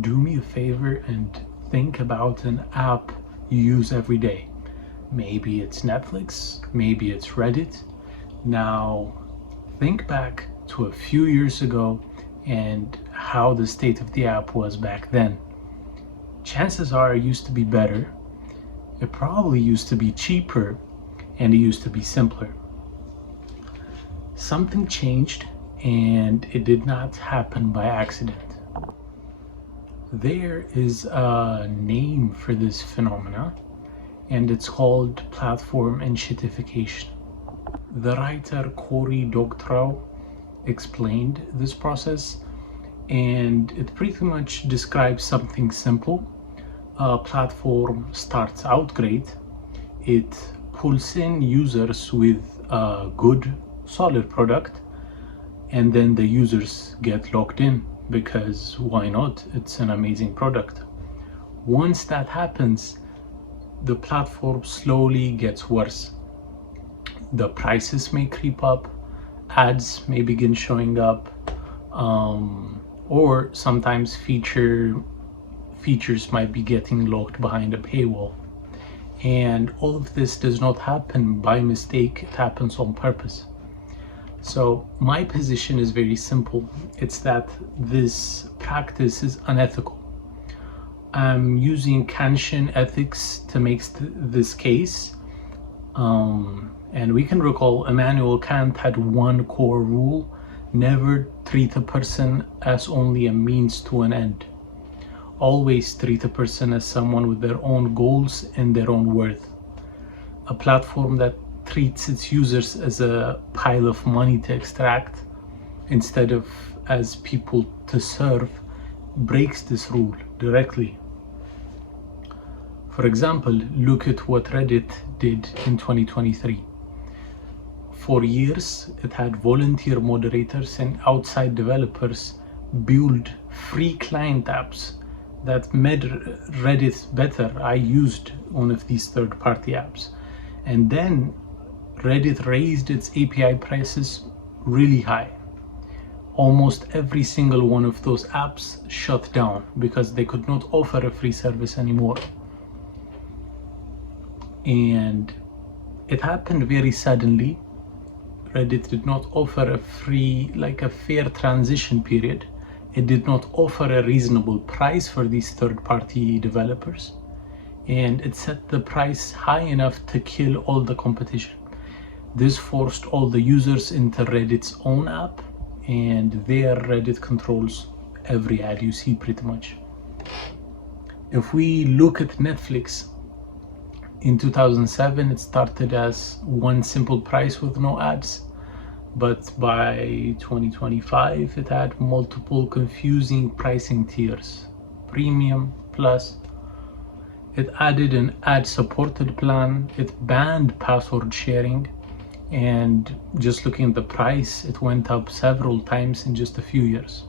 do me a favor and think about an app you use every day. Maybe it's Netflix, maybe it's Reddit. Now, think back to a few years ago and how the state of the app was back then. Chances are it used to be better, it probably used to be cheaper, and it used to be simpler. Something changed, and it did not happen by accident. There is a name for this phenomena, and it's called platform enshittification. The writer Cory Doctorow explained this process, and it pretty much describes something simple. A platform starts out great, it pulls in users with a good, solid product, and then the users get locked in because why not? It's an amazing product. Once that happens, the platform slowly gets worse. The prices may creep up, ads may begin showing up, or sometimes features might be getting locked behind a paywall. And all of this does not happen by mistake, it happens on purpose. So my position is very simple. It's that this practice is unethical. I'm using Kantian ethics to make this case. And we can recall Immanuel Kant had one core rule: never treat a person as only a means to an end. Always treat a person as someone with their own goals and their own worth. A platform that treats its users as a pile of money to extract instead of as people to serve breaks this rule directly. For example, look at what Reddit did in 2023. For years, it had volunteer moderators and outside developers build free client apps that made Reddit better. I used one of these third-party apps. And then Reddit raised its API prices really high. Almost every single one of those apps shut down because they could not offer a free service anymore. And it happened very suddenly. Reddit did not offer a fair transition period. It did not offer a reasonable price for these third-party developers. And it set the price high enough to kill all the competition. This forced all the users into Reddit's own app, and there Reddit controls every ad you see pretty much. If we look at Netflix, in 2007 it started as one simple price with no ads, but by 2025 it had multiple confusing pricing tiers: premium, plus. It added an ad-supported plan, it banned password sharing, and just looking at the price, it went up several times in just a few years.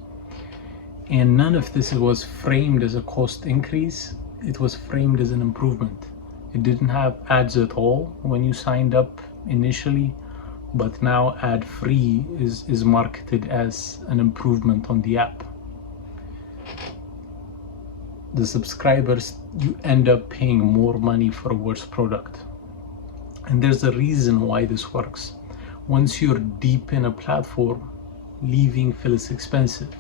And none of this was framed as a cost increase, it was framed as an improvement. It didn't have ads at all when you signed up initially, but now ad-free is marketed as an improvement on the app. The subscribers, you end up paying more money for a worse product. And there's a reason why this works. Once you're deep in a platform, leaving feels expensive.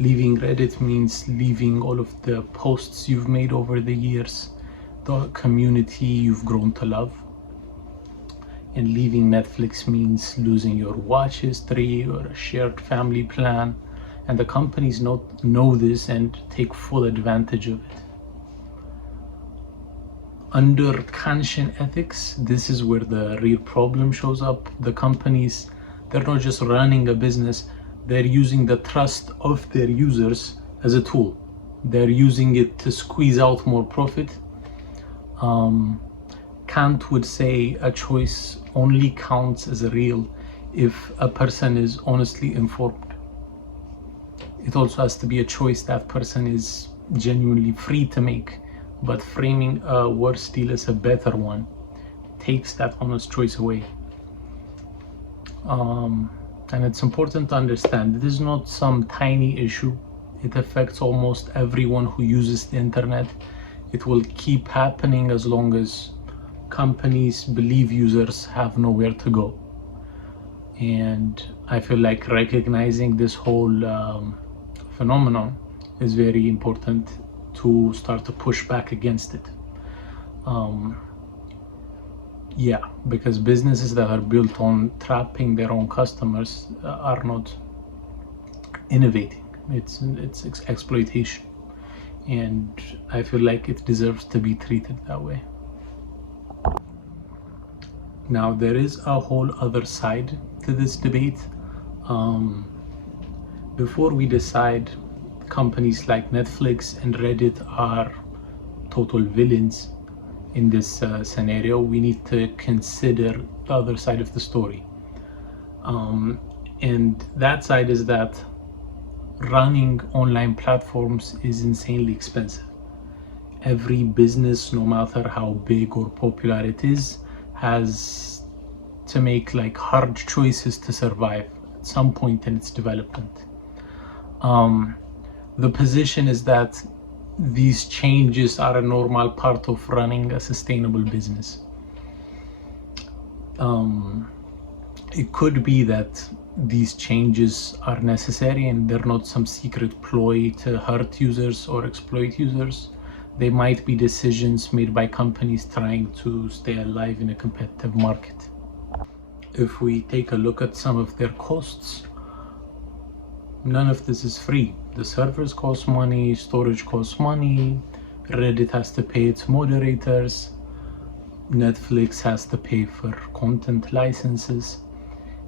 Leaving Reddit means leaving all of the posts you've made over the years, the community you've grown to love. And leaving Netflix means losing your watch history or a shared family plan. And the companies know this and take full advantage of it. Under Kantian ethics, this is where the real problem shows up. The companies, they're not just running a business, they're using the trust of their users as a tool. They're using it to squeeze out more profit. Kant would say a choice only counts as real if a person is honestly informed. It also has to be a choice that person is genuinely free to make. But framing a worse deal as a better one takes that honest choice away. And it's important to understand this is not some tiny issue. It affects almost everyone who uses the internet. It will keep happening as long as companies believe users have nowhere to go. And I feel like recognizing this whole phenomenon is very important to start to push back against it. Yeah, because businesses that are built on trapping their own customers are not innovating. It's exploitation, and I feel like it deserves to be treated that way. Now, there is a whole other side to this debate. Before we decide companies like Netflix and Reddit are total villains in this scenario, we need to consider the other side of the story. And that side is that running online platforms is insanely expensive. Every business, no matter how big or popular it is, has to make like hard choices to survive at some point in its development. The position is that these changes are a normal part of running a sustainable business. It could be that these changes are necessary and they're not some secret ploy to hurt users or exploit users. They might be decisions made by companies trying to stay alive in a competitive market. If we take a look at some of their costs, none of this is free. The servers cost money, storage costs money, Reddit has to pay its moderators, Netflix has to pay for content licenses,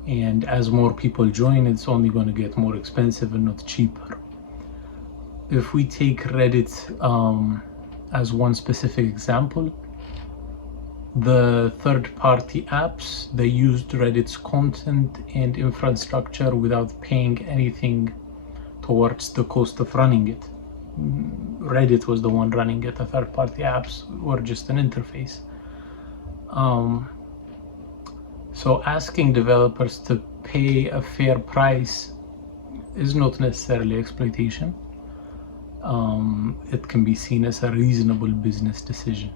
and as more people join, it's only going to get more expensive and not cheaper. If we take Reddit as one specific example, the third-party apps, they used Reddit's content and infrastructure without paying anything towards the cost of running it. Reddit was the one running it. The third-party apps were just an interface. So asking developers to pay a fair price is not necessarily exploitation. It can be seen as a reasonable business decision.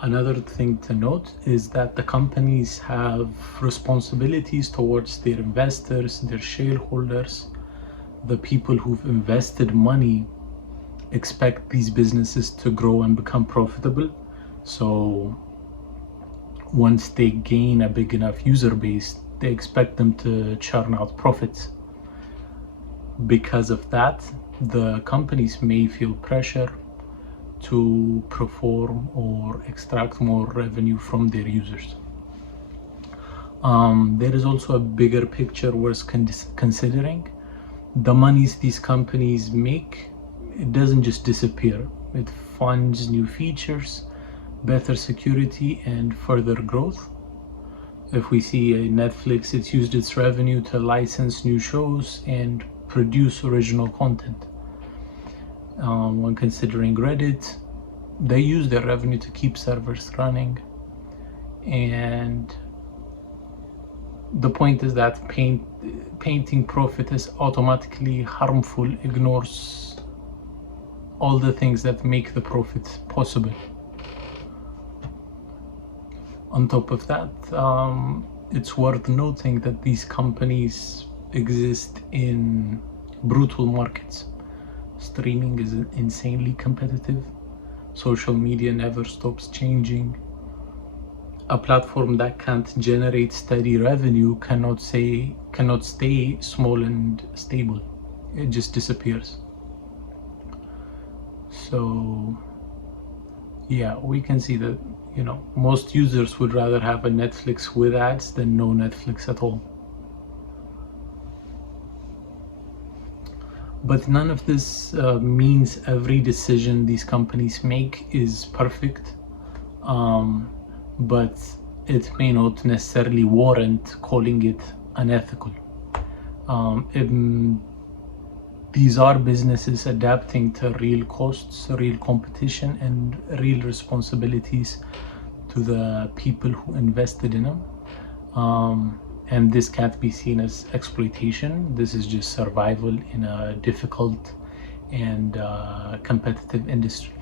Another thing to note is that the companies have responsibilities towards their investors, their shareholders. The people who've invested money expect these businesses to grow and become profitable. So once they gain a big enough user base, they expect them to churn out profits. Because of that, the companies may feel pressure to perform or extract more revenue from their users. There is also a bigger picture worth considering. The monies these companies make, it doesn't just disappear. It funds new features, better security, and further growth. If we see Netflix, it's used its revenue to license new shows and produce original content. When considering Reddit, they use their revenue to keep servers running, and the point is that painting profit is automatically harmful ignores all the things that make the profit possible. On top of that, it's worth noting that these companies exist in brutal markets. Streaming is insanely competitive. Social media never stops changing. A platform that can't generate steady revenue cannot stay small and stable. It just disappears. So yeah, we can see that, most users would rather have a Netflix with ads than no Netflix at all. But none of this means every decision these companies make is perfect, but it may not necessarily warrant calling it unethical. These are businesses adapting to real costs, real competition, and real responsibilities to the people who invested in them. and this can't be seen as exploitation. This is just survival in a difficult and competitive industry.